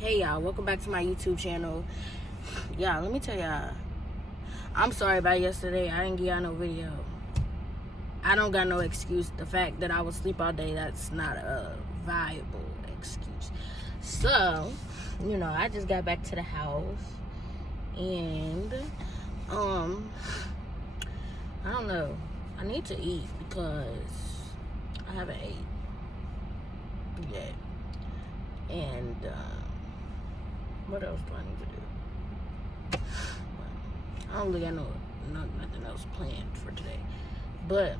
Hey y'all, welcome back to my YouTube channel. Y'all, let me tell y'all, I'm sorry about yesterday. I didn't give y'all no video. I don't got no excuse. The fact that I was asleep all day, that's not a viable excuse. So, I just got back to the house and I don't know. I need to eat because I haven't ate yet. And what else do I need to do? I don't really got nothing else planned for today. But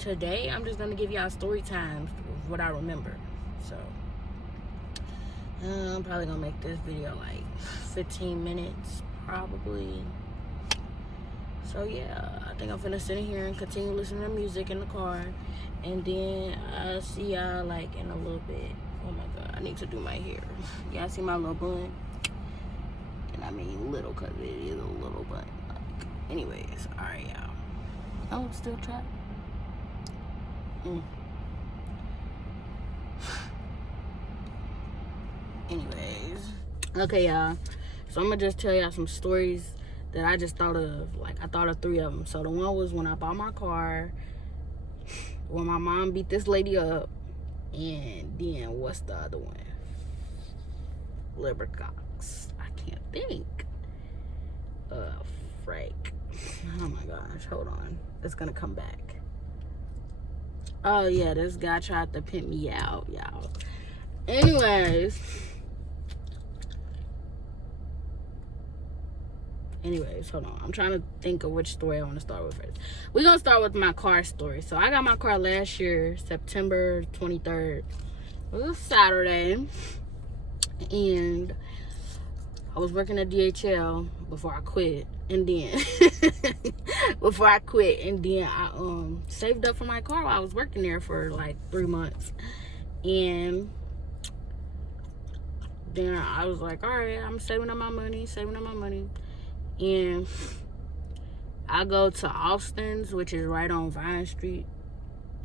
today I'm just gonna give y'all story times of what I remember. So I'm probably gonna make this video like 15 minutes probably. So yeah, I think I'm finna sit in here and continue listening to music in the car, and then I'll see y'all like in a little bit. Oh my god, I need to do my hair. Y'all see my little bun? And I mean little because it is a little bun. Anyways, alright y'all. Oh, it's still trapped? Anyways. Okay y'all. So I'm gonna just tell y'all some stories that I just thought of. Like I thought of 3 of them. So the one was when I bought my car, when my mom beat this lady up, and then what's the other one? Libercox. I can't think. Frank. Oh my gosh, hold on. It's gonna come back. Oh yeah, this guy tried to pimp me out, y'all. Anyways, hold on. I'm trying to think of which story I want to start with first. We're gonna start with my car story. So I got my car last year, September 23rd. It was a Saturday, and I was working at DHL before I quit, and then I saved up for my car while I was working there for like 3 months, and then I was like, all right, I'm saving up my money, and I go to Austin's, which is right on Vine Street.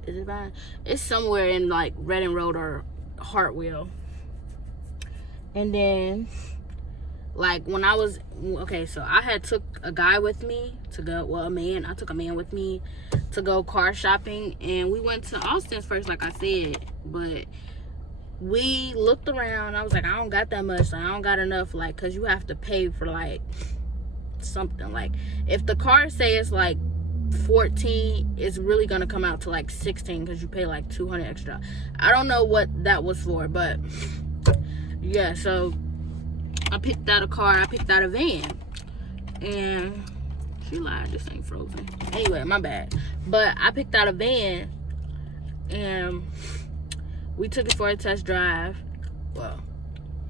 Is it Vine? It's somewhere in like Reading Road or Hartwell. And then like when I was so I had took a guy with me to go, I took a man with me to go car shopping, and we went to Austin's first, like I said, but we looked around. I was like, I don't got that much, I don't got enough, like, because you have to pay for like something. Like if the car says like 14, it's really gonna come out to like 16 because you pay like 200 extra. I don't know what that was for, but yeah, so I picked out a car, I picked out a van, and she lied, this ain't frozen. Anyway, my bad. But I picked out a van, and we took it for a test drive. Well,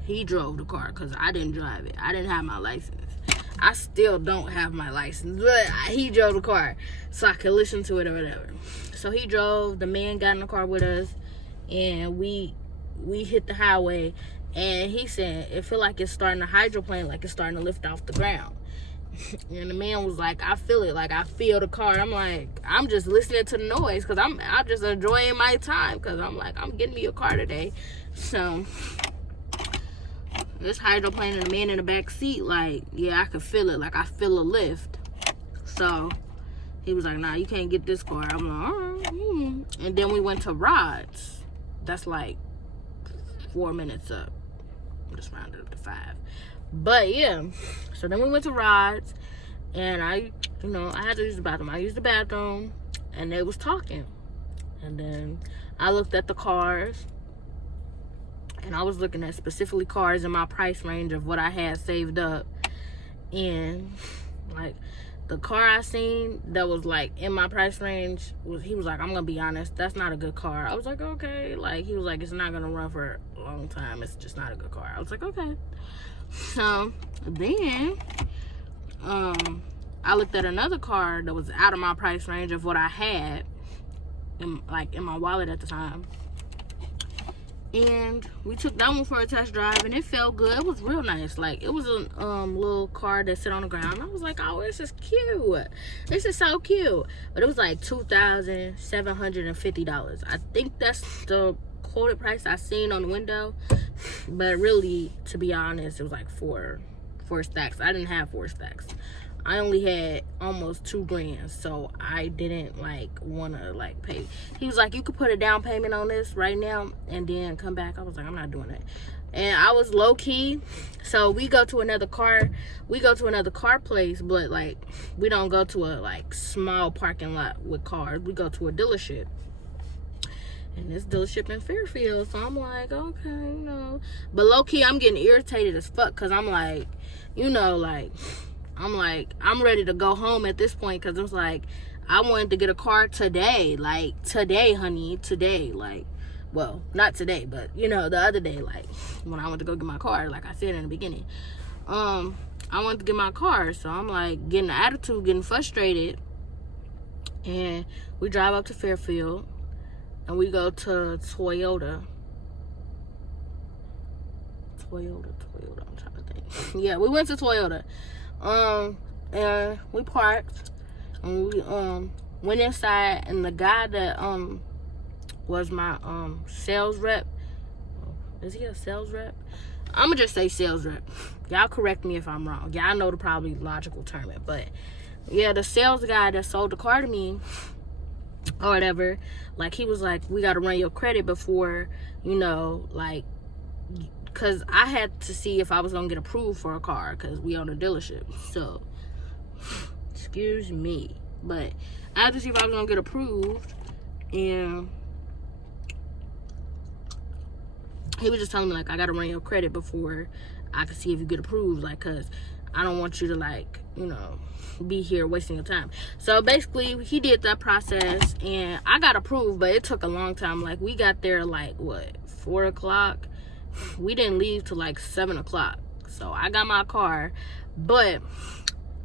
he drove the car because I didn't drive it. I didn't have my license. I still don't have my license, but he drove the car so I could listen to it or whatever. So he drove, the man got in the car with us, and we hit the highway, and he said it feel like it's starting to hydroplane, like it's starting to lift off the ground. And the man was like, I feel it, like I feel the car. I'm like, I'm just listening to the noise because I'm just enjoying my time, because I'm like, I'm getting me a car today. So this hydroplane and the man in the back seat, like, yeah, I could feel it, like I feel a lift. So he was like, nah, you can't get this car. I'm like, all right. And then we went to Rod's. That's like 4 minutes up. I'm just rounded up to 5. But yeah, so then we went to Rod's, and I had to use the bathroom. I used the bathroom, and they was talking. And then I looked at the cars, and I was looking at specifically cars in my price range of what I had saved up. And like the car I seen that was like in my price range he was like, I'm gonna be honest, that's not a good car. I was like, okay. Like he was like, it's not gonna run for a long time, it's just not a good car. I was like, okay. So then I looked at another car that was out of my price range of what I had in my wallet at the time, and we took that one for a test drive, and it felt good. It was real nice. Like it was a little car that sit on the ground. I was like, oh, this is cute, this is so cute. But it was like $2,750. I think that's the quoted price I seen on the window, but really, to be honest, it was like four stacks. I didn't have 4 stacks. I only had almost $2,000, so I didn't like want to like pay. He was like, you could put a down payment on this right now and then come back. I was like, I'm not doing that. And I was low key, so we go to another car place, but like we don't go to a like small parking lot with cars. We go to a dealership, and this dealership in Fairfield. So I'm like, okay, you know, but low key I'm getting irritated as fuck, because I'm like, you know, like I'm ready to go home at this point, because it's like I wanted to get a car today, like today, honey, today, like, well, not today, but you know, the other day, like when I went to go get my car, like I said in the beginning, I wanted to get my car. So I'm like getting an attitude, getting frustrated, and we drive up to Fairfield and we go to Toyota, I'm trying to think. Yeah, we went to Toyota, and we parked, and we went inside, and the guy that was my sales rep. Is he a sales rep? I'm gonna just say sales rep. Y'all correct me if I'm wrong. Y'all know the probably logical term it, but yeah, the sales guy that sold the car to me or whatever, like he was like, we gotta run your credit before, you know, like, because I had to see if I was gonna get approved for a car, because we own a dealership. So excuse me, but I had to see if I was gonna get approved, and he was just telling me, like, I gotta run your credit before I can see if you get approved, like, because I don't want you to, like, you know, be here wasting your time. So basically he did that process, and I got approved, but it took a long time. Like, we got there like, what, 4 o'clock? We didn't leave till like 7 o'clock. So I got my car, but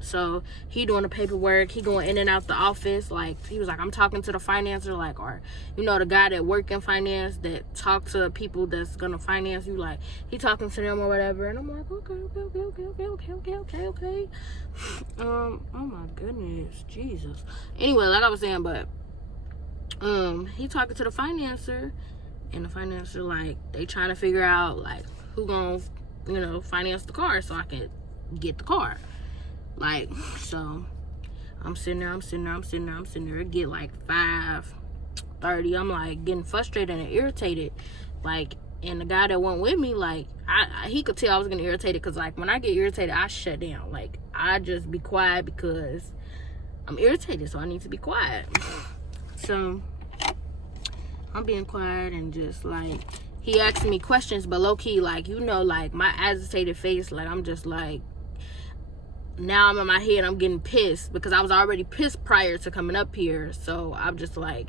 so he doing the paperwork, he going in and out the office. Like, he was like, I'm talking to the financer, like, or, you know, the guy that work in finance, that talk to people that's gonna finance you, like, he talking to them or whatever. And I'm like, okay. Oh my goodness, Jesus. Anyway, like I was saying, but he talking to the financer, and the financer, like, they trying to figure out, like, who gonna, you know, finance the car so I can get the car. Like, so I'm sitting there. It get like 5:30. I'm like getting frustrated and irritated. Like, and the guy that went with me, like, he could tell I was getting irritated, because like when I get irritated, I shut down. Like, I just be quiet because I'm irritated, so I need to be quiet. So I'm being quiet, and just like he asking me questions, but low key, like, you know, like my agitated face, like I'm just like, now I'm in my head, I'm getting pissed, because I was already pissed prior to coming up here. So I'm just like,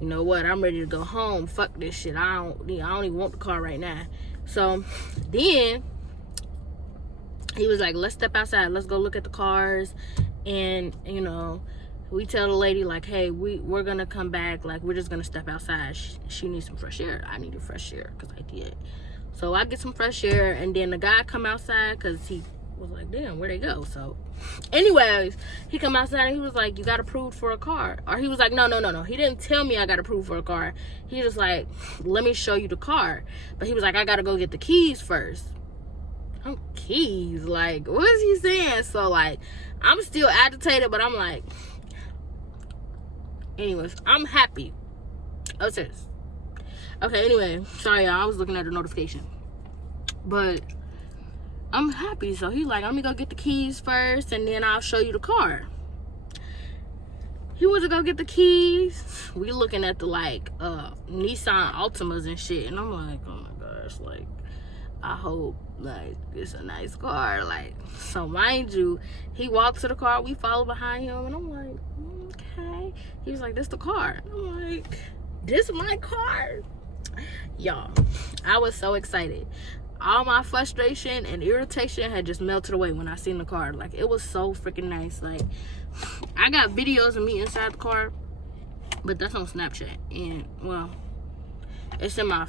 you know what, I'm ready to go home. Fuck this shit. I don't even want the car right now. So then he was like, let's step outside, let's go look at the cars. And, you know, we tell the lady, like, hey, we're gonna come back, like, we're just gonna step outside. She needs some fresh air. I needed fresh air, because I did. So I get some fresh air, and then the guy come outside, because he was like, damn, where'd they go? So anyways, he come outside, and he was like, you got approved for a car? Or he was like, no, he didn't tell me I got approved for a car. He was like, let me show you the car. But he was like, I gotta go get the keys first. Keys, like, what is he saying? So like, I'm still agitated, but I'm like, anyways, I'm happy. Oh, serious. Okay, anyway, sorry y'all, I was looking at the notification, but I'm happy. So he's like, let me go get the keys first, and then I'll show you the car. He went to go get the keys. We looking at the like Nissan Altimas and shit, and I'm like, oh my gosh, like, I hope like it's a nice car. Like, so mind you, he walked to the car, we follow behind him, and I'm like, okay. He was like, this the car. I'm like, this my car? Y'all, I was so excited. All my frustration and irritation had just melted away when I seen the car. Like, it was so freaking nice. Like, I got videos of me inside the car, but that's on Snapchat, and well, it's in my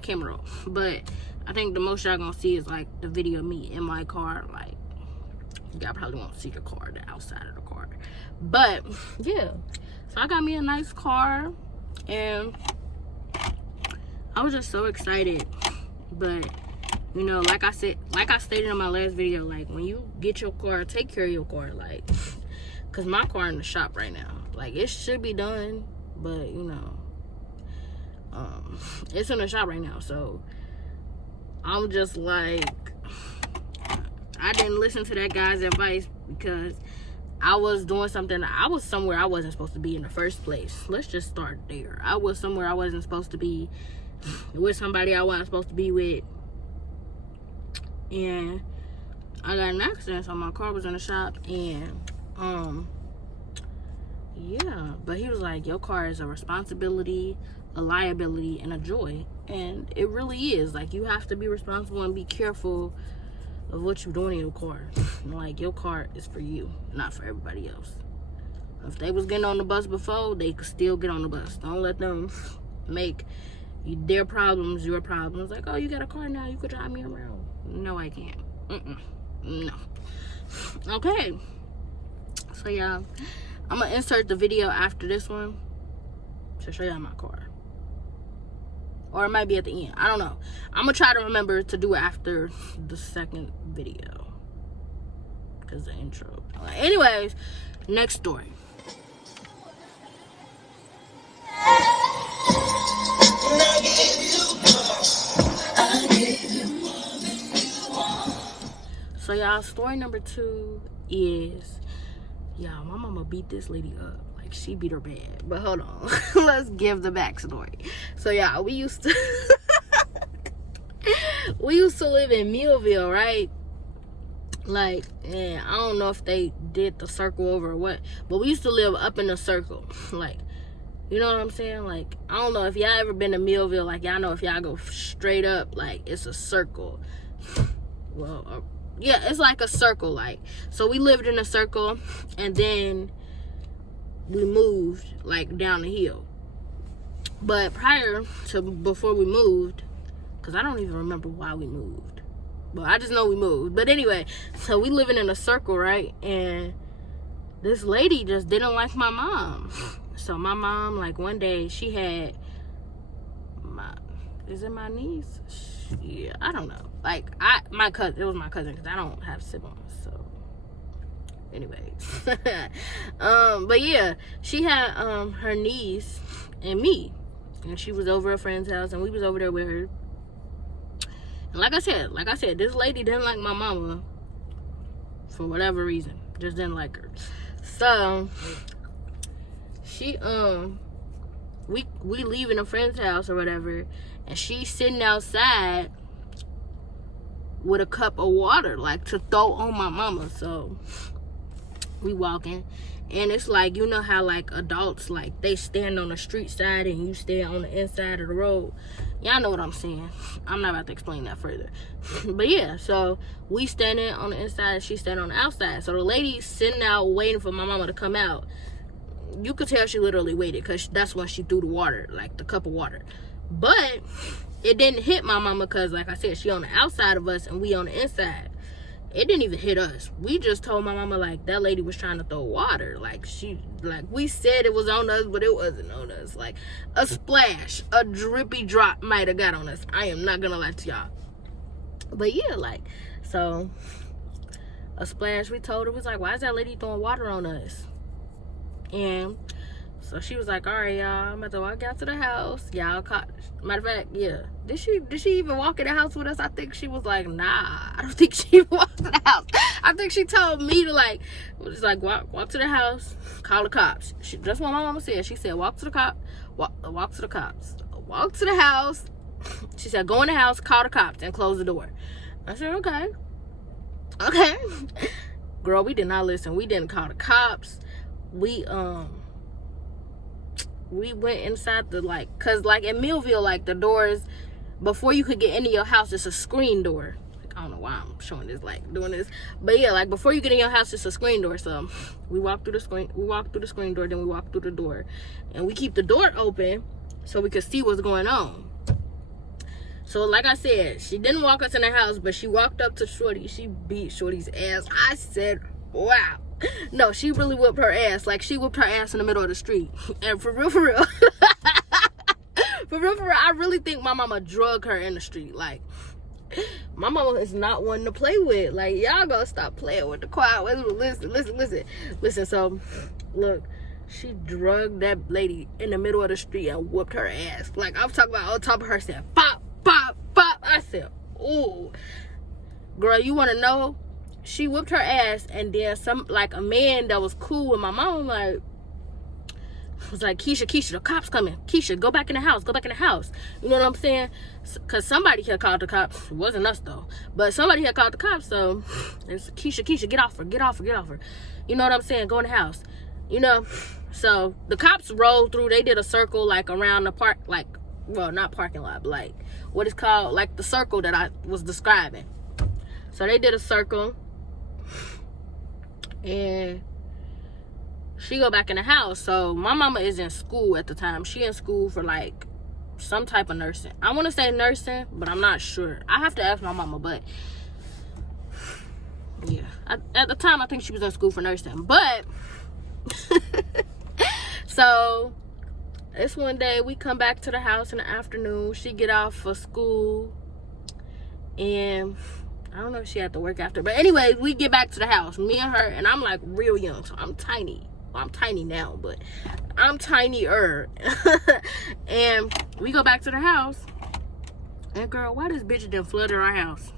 camera roll. But I think the most y'all gonna see is like the video of me in my car. Like, y'all probably won't see the car, the outside of the car. But yeah, so I got me a nice car, and I was just so excited. But you know, like I stated in my last video, like when you get your car, take care of your car, like, cause my car in the shop right now, like it should be done, but you know, it's in the shop right now. So I'm just like, I didn't listen to that guy's advice because I was doing something. I was somewhere I wasn't supposed to be in the first place. Let's just start there. I was somewhere I wasn't supposed to be, with somebody I wasn't supposed to be with, and I got an accident, so my car was in the shop. And yeah, but he was like, your car is a responsibility, a liability, and a joy. And it really is. Like, you have to be responsible and be careful of what you're doing in your car. Like, your car is for you, not for everybody else. If they was getting on the bus before, they could still get on the bus. Don't let them make their problems your problems. Like, oh, you got a car now, you could drive me around. No, I can't. No. Okay. So, yeah, I'm going to insert the video after this one to show y'all my car. Or it might be at the end. I don't know. I'm going to try to remember to do it after the second video. Because the intro. Anyways, next story. So, y'all, story number 2 is, y'all, my mama beat this lady up. Like, she beat her bad. But hold on. Let's give the backstory. So, y'all, we used to live in Millville, right? Like, and I don't know if they did the circle over or what, but we used to live up in the circle. Like, you know what I'm saying? Like, I don't know if y'all ever been to Millville. Like, y'all know if y'all go straight up, like, it's a circle. Well, yeah, it's like a circle. Like, so we lived in a circle, and then we moved, like, down the hill. But before we moved, because I don't even remember why we moved. But I just know we moved. But anyway, so we living in a circle, right? And this lady just didn't like my mom. So my mom, like, one day, she had is it my niece? Yeah, I don't know. Like, my cousin, it was my cousin, because I don't have siblings, so anyways. But yeah, she had her niece and me, and she was over a friend's house, and we was over there with her. And like I said, this lady didn't like my mama for whatever reason. Just didn't like her. So she we leaving a friend's house or whatever, and she's sitting outside with a cup of water, like, to throw on my mama. So we walking, and it's like, you know how, like, adults, like, they stand on the street side and you stand on the inside of the road. Y'all know what I'm saying. I'm not about to explain that further. But yeah, so we standing on the inside, she standing on the outside. So the lady sitting out waiting for my mama to come out. You could tell she literally waited, because that's when she threw the water, like the cup of water. But it didn't hit my mama, because, like I said, she on the outside of us and we on the inside. It didn't even hit us. We just told my mama, like, that lady was trying to throw water. Like, we said it was on us, but it wasn't on us. Like, a splash, a drippy drop might have got on us. I am not gonna lie to y'all. But yeah, like, so a splash, we told her, was like, why is that lady throwing water on us? And so she was like, all right, y'all, I'm about to walk out to the house. Y'all caught, matter of fact, yeah. Did she even walk in the house with us? I think she was like, nah, I don't think she walked to the house. I think she told me to, like, was like, walk to the house, call the cops. That's what my mama said. She said, walk to the cops. Walk to the cops. Walk to the house. She said, go in the house, call the cops, and close the door. I said, okay. Girl, we did not listen. We didn't call the cops. We went inside the, like, because, like, in Millville, like, the doors, before you could get into your house, it's a screen door. Like, I don't know why I'm showing this, like, doing this. But, yeah, like, before you get in your house, it's a screen door. So, we walked through the screen door, then we walked through the door. And we keep the door open so we could see what's going on. So, like I said, she didn't walk us in the house, but she walked up to Shorty. She beat Shorty's ass. I said, wow. No, she really whooped her ass. Like, she whooped her ass in the middle of the street. And for real. For real, I really think my mama drug her in the street. Like, my mama is not one to play with. Like, y'all gotta stop playing with the quiet. Listen. So, look, she drugged that lady in the middle of the street and whooped her ass. Like, I'm talking about on top of her, said, pop, pop, pop. I said, ooh. Girl, you wanna know? She whooped her ass, and then a man that was cool with my mom, like, was like, Keisha, the cops coming. Keisha, go back in the house. You know what I'm saying? Because somebody had called the cops. It wasn't us, though. But somebody had called the cops, so it's Keisha, get off her. You know what I'm saying? Go in the house. You know? So the cops rolled through. They did a circle, like, around the park, like, well, not parking lot, but, like, what it's called, like, the circle that I was describing. So they did a circle. And she go back in the house. So my mama is in school at the time. She in school for like some type of nursing. I want to say nursing, but I'm not sure. I have to ask my mama. But yeah, at the time I think she was in school for nursing. But so it's one day we come back to the house in the afternoon. She get off for school, and I don't know if she had to work after. But anyways, we get back to the house. Me and her, and I'm like real young, so I'm tiny. Well, I'm tiny now, but I'm tinier. And we go back to the house. And girl, why this bitch done flooded our house?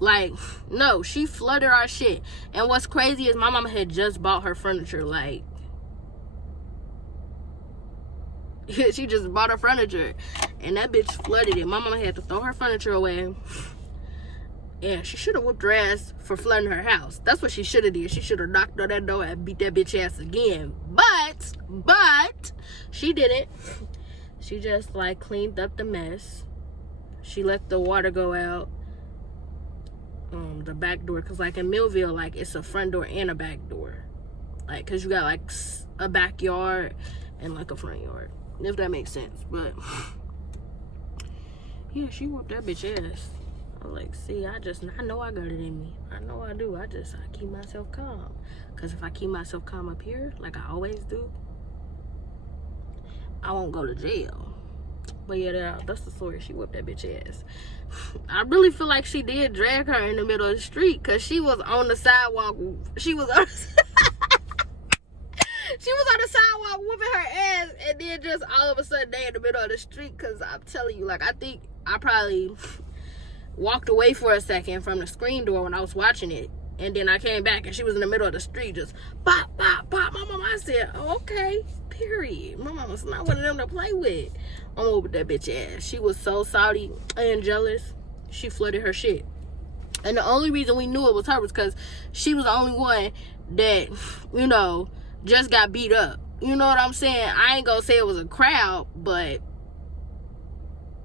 Like, no, she flooded our shit. And what's crazy is my mama had just bought her furniture. Like, she just bought her furniture. And that bitch flooded it. My mama had to throw her furniture away. And she should have whooped her ass for flooding her house. That's what she should have did. She should have knocked on that door and beat that bitch ass again. But she didn't. She just like cleaned up the mess. She let the water go out the back door, because like in Millville, like it's a front door and a back door, like because you got like a backyard and like a front yard, if that makes sense. But yeah, she whooped that bitch ass. Like, see, I know I got it in me. I know I do. I keep myself calm. Because if I keep myself calm up here, like I always do, I won't go to jail. But yeah, that's the story. She whipped that bitch ass. I really feel like she did drag her in the middle of the street, because she was on the sidewalk. She was on the sidewalk whooping her ass, and then just all of a sudden they in the middle of the street. Because I'm telling you, like, I think I probably walked away for a second from the screen door when I was watching it, and then I came back and she was in the middle of the street just pop, pop, pop. My mama, I said, oh, okay, period. My mama's not one of them to play with. I'm over that bitch ass. She was so salty and jealous. She flooded her shit. And the only reason we knew it was her was because she was the only one that, you know, just got beat up. You know what I'm saying? I ain't gonna say it was a crowd, but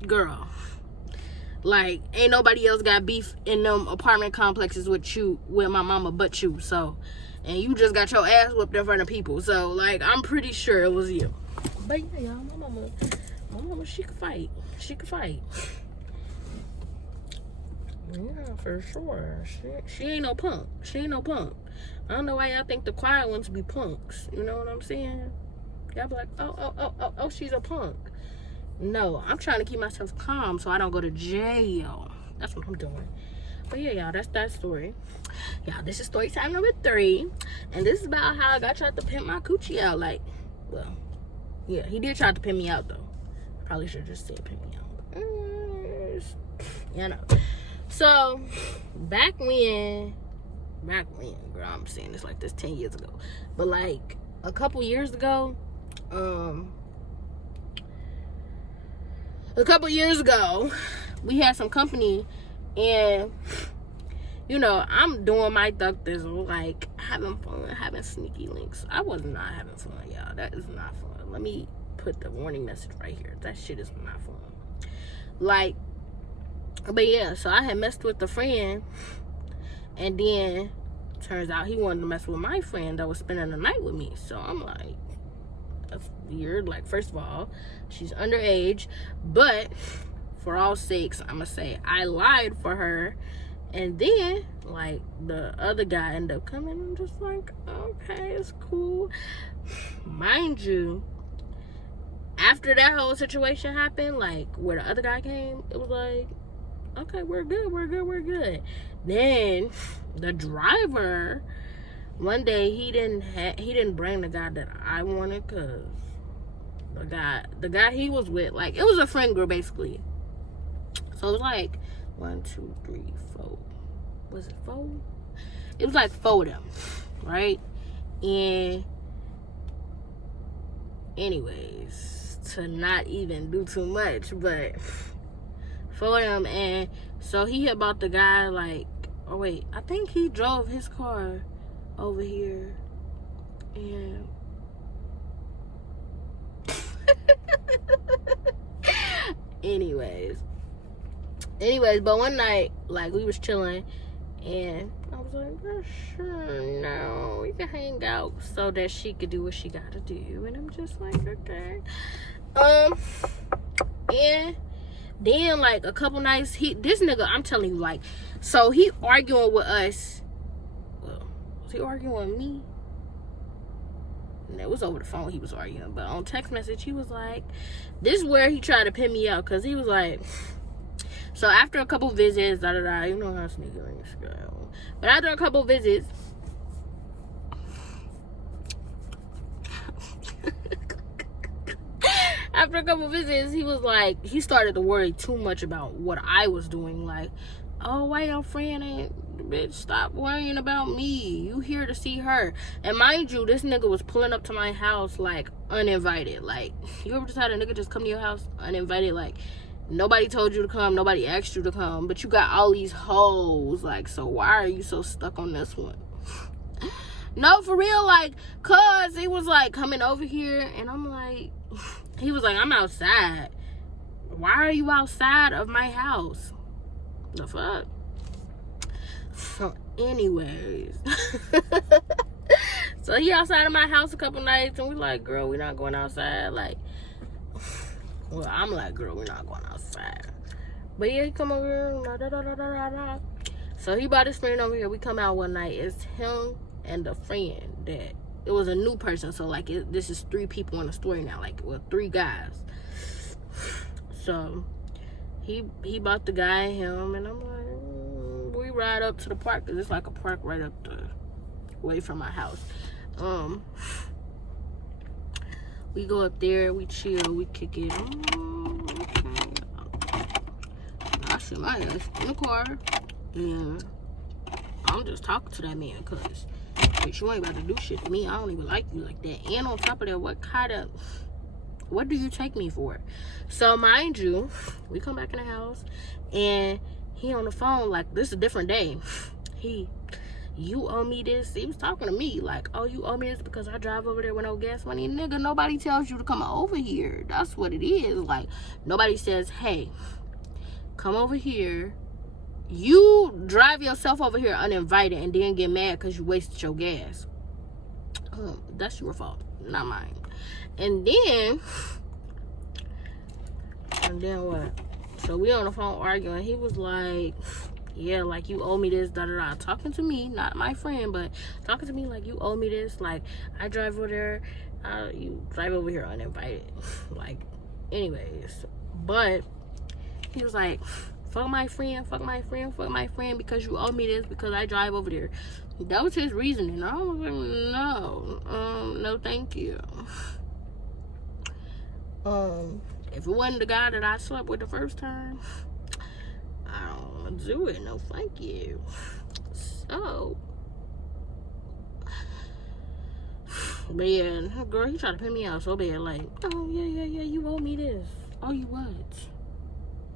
girl, like, ain't nobody else got beef in them apartment complexes with my mama but you. So, and you just got your ass whooped in front of people. So, like, I'm pretty sure it was you. But yeah, y'all, my mama, she could fight. Yeah, for sure. She ain't no punk. I don't know why y'all think the quiet ones be punks. You know what I'm saying? Y'all be like, oh, she's a punk. No, I'm trying to keep myself calm so I don't go to jail. That's what I'm doing. But yeah, y'all, that's that story. Y'all, this is story time number 3. And this is about how I tried to pimp my coochie out. Like, well, yeah, he did try to pimp me out, though. Probably should have just said pimp me out. You know. So, back when, girl, I'm saying this like this 10 years ago. But like, a couple years ago, we had some company, and you know, I'm doing my thug thizzle, like having fun, having sneaky links. I was not having fun, y'all. That is not fun. Let me put the warning message right here. That shit is not fun. Like, but yeah, so I had messed with a friend, and then turns out he wanted to mess with my friend that was spending the night with me. So I'm like, that's weird. Like, first of all, she's underage, but for all sakes, I'm gonna say I lied for her. And then, like, the other guy ended up coming, and I'm just like, okay, it's cool. Mind you, after that whole situation happened, like, where the other guy came, it was like, okay, we're good. Then the driver, one day he didn't bring the guy that I wanted, because the guy he was with, like, it was a friend group basically. So it was like 1, 2, 3, 4. Was it 4? It was like 4 of them, right? And anyways, to not even do too much, but 4 of them. And so he hit about the guy, like, oh wait, I think he drove his car over here, and anyways, but one night, like, we was chilling, and I was like, oh, sure, no, we can hang out, so that she could do what she gotta do. And I'm just like, okay. And then, like, a couple nights, this nigga, I'm telling you, like, so he arguing with us. Well, was he arguing with me? And it was over the phone he was arguing, but on text message he was like, this is where he tried to pin me out, because he was like, so after a couple visits, you know how sneaky rings go, but after a couple visits, he was like, he started to worry too much about what I was doing, like, oh, why your friend ain't, bitch, stop worrying about me, you here to see her. And mind you, this nigga was pulling up to my house, like, uninvited. Like, you ever just had a nigga just come to your house uninvited? Like, nobody told you to come, nobody asked you to come, but you got all these hoes, like, so why are you so stuck on this one? No, for real, like, cause he was like coming over here, and I'm like, he was like, I'm outside. Why are you outside of my house? The fuck? So anyways, so he outside of my house a couple nights, and we like, girl, we not going outside. Like, well, I'm like, girl, we're not going outside. But yeah, he come over here. So he brought his friend over here. We come out one night. It's him and the friend that, it was a new person. So, like, this is 3 people in the story now. Like, well, 3 guys. So he bought the guy and him, and I'm like, we ride up to the park, because it's like a park right up the way from my house. We go up there, we chill, we kick it. Okay. I sit my ass in the car, and I'm just talking to that man, because bitch, you ain't about to do shit to me. I don't even like you like that. And on top of that, what do you take me for? So mind you, we come back in the house, and he on the phone, like, this is a different day. You owe me this. He was talking to me like, oh, you owe me this because I drive over there with no gas money. Nigga, nobody tells you to come over here. That's what it is. Like, nobody says, hey, come over here. You drive yourself over here uninvited and then get mad because you wasted your gas. That's your fault, not mine. And then what? So we on the phone arguing. He was like, yeah, like, you owe me this, da-da-da. Talking to me, not my friend, but talking to me like, you owe me this. Like, I drive over there, you drive over here uninvited. Like, anyways. But he was like, fuck my friend, because you owe me this, because I drive over there. That was his reasoning. I was like, no, thank you. If it wasn't the guy that I slept with the first time, I don't want to do it. No, thank you. So, but yeah, girl, he tried to pin me out so bad. Like, oh, yeah, you owe me this. Oh, you what?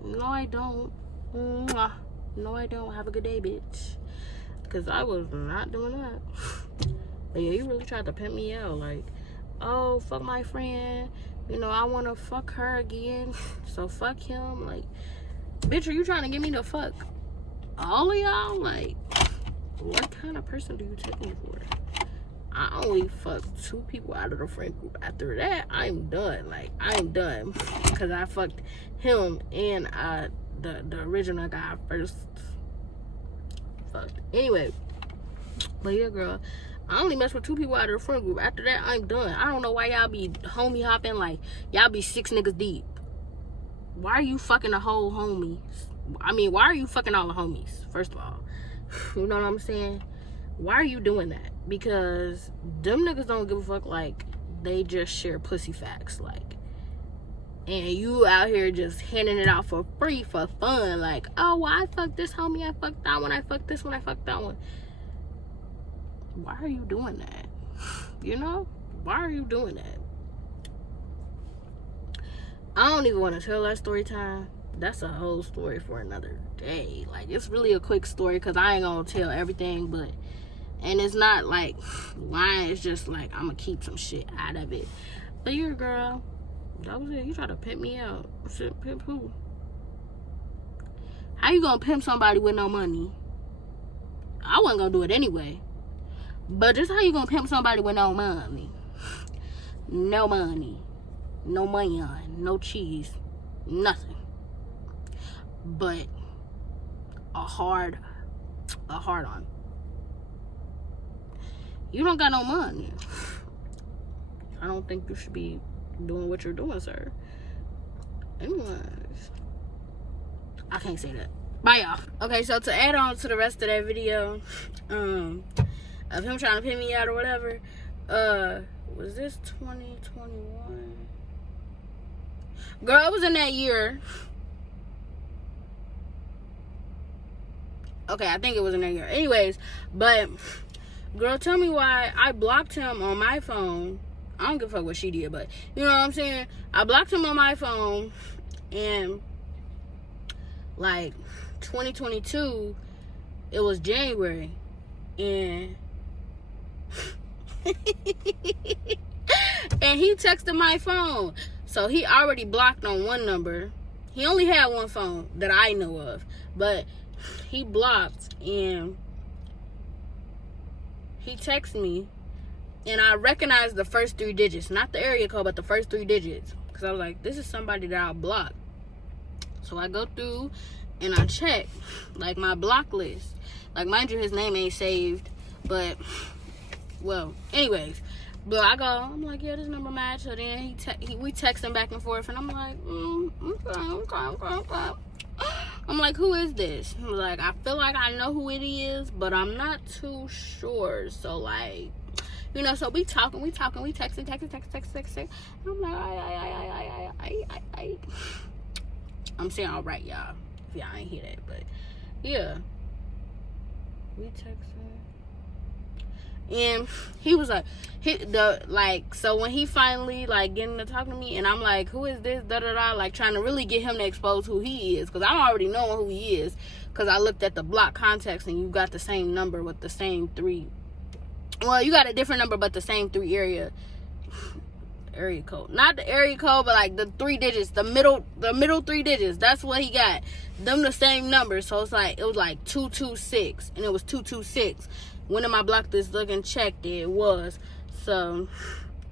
No, I don't. No, I don't. Have a good day, bitch. Because I was not doing that. But yeah, he really tried to pimp me out. Like, oh, fuck my friend. You know, I want to fuck her again. So fuck him. Like, bitch, are you trying to get me to fuck all of y'all? Like, what kind of person do you take me for? I only fucked 2 people out of the friend group. After that, I'm done. Like, I'm done. Because I fucked him and the original guy I first fucked. Anyway, but yeah, girl, I only mess with 2 people out of the friend group. After that, I'm done. I don't know why y'all be homie hopping like y'all be 6 niggas deep. Why are you fucking the whole homies? I mean, why are you fucking all the homies? First of all, you know what I'm saying? Why are you doing that? Because them niggas don't give a fuck. Like, they just share pussy facts. Like, and you out here just handing it out for free, for fun. Like, oh, well, I fucked this homie, I fucked that one, I fucked this one, I fucked that one. Why are you doing that? You know? Why are you doing that? I don't even want to tell that story time. That's a whole story for another day. Like, it's really a quick story because I ain't gonna tell everything, but, and it's not like lying, it's just like I'm gonna keep some shit out of it. But you're a girl. That was it. You try to pimp me out. Shit, pimp who? How you gonna pimp somebody with no money? I wasn't gonna do it anyway. But just how you gonna pimp somebody with no money? No money. No money on. No cheese. Nothing. But a hard on. You don't got no money. I don't think you should be doing what you're doing, sir. Anyways, I can't say that. Bye, y'all. Okay, so to add on to the rest of that video, of him trying to pin me out or whatever, was this 2021? Girl, it was in that year. Okay, I think it was in that year. Anyways, but girl, tell me why I blocked him on my phone. I don't give a fuck what she did, but you know what I'm saying? I blocked him on my phone in like 2022. It was January, and and he texted my phone. So he already blocked on one number. He only had one phone that I know of, but he blocked, and he texted me, and I recognized the first 3 digits, not the area code, but the first 3 digits, because I was like, this is somebody that I blocked. So I go through and I check like my block list. Like, mind you, his name ain't saved, but well, anyways, but I'm like, yeah, this number match. So then we texting back and forth, and I'm like, okay. I'm like, who is this? He was like, I feel like I know who it is, but I'm not too sure. So, like, you know, so we talking, we texting. And I'm like, I. I'm saying all right, y'all. If y'all ain't hear that, but yeah, we texting, and he was like, so when he finally like getting to talking to me, and I'm like, who is this? Like trying to really get him to expose who he is, because I'm already knowing who he is, because I looked at the block contacts, and you got the same number with the same 3. Well, you got a different number, but the same 3 area code. Not the area code, but like the 3 digits, the middle 3 digits. That's what he got. Them the same number. So it's like, it was like 226, and it was 226. Went in my block list, look and checked it was. So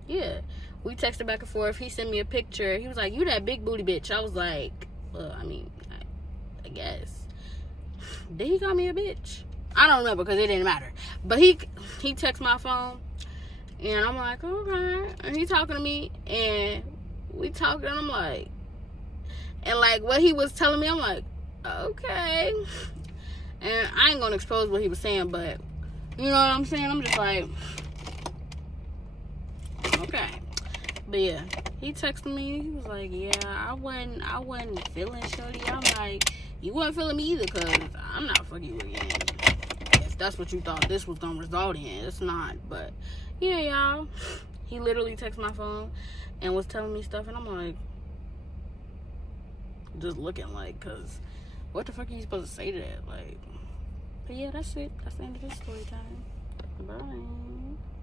yeah, we texted back and forth. He sent me a picture. He was like, you that big booty bitch. I was like, well, I mean, I guess. Did he call me a bitch? I don't remember, because it didn't matter. But he texted my phone, and I'm like, okay. And he talking to me, and we talking, and I'm like, and like what he was telling me, I'm like, okay. And I ain't gonna expose what he was saying, but you know what I'm saying? I'm just like, okay. But yeah, he texted me. He was like, yeah, I wasn't feeling shorty. I'm like, you wasn't feeling me either, because I'm not fucking you again. If that's what you thought this was going to result in, it's not. But yeah, y'all, he literally texted my phone and was telling me stuff, and I'm like, just looking like, because what the fuck are you supposed to say to that? Like, but yeah, that's it. That's the end of this story time. Bye.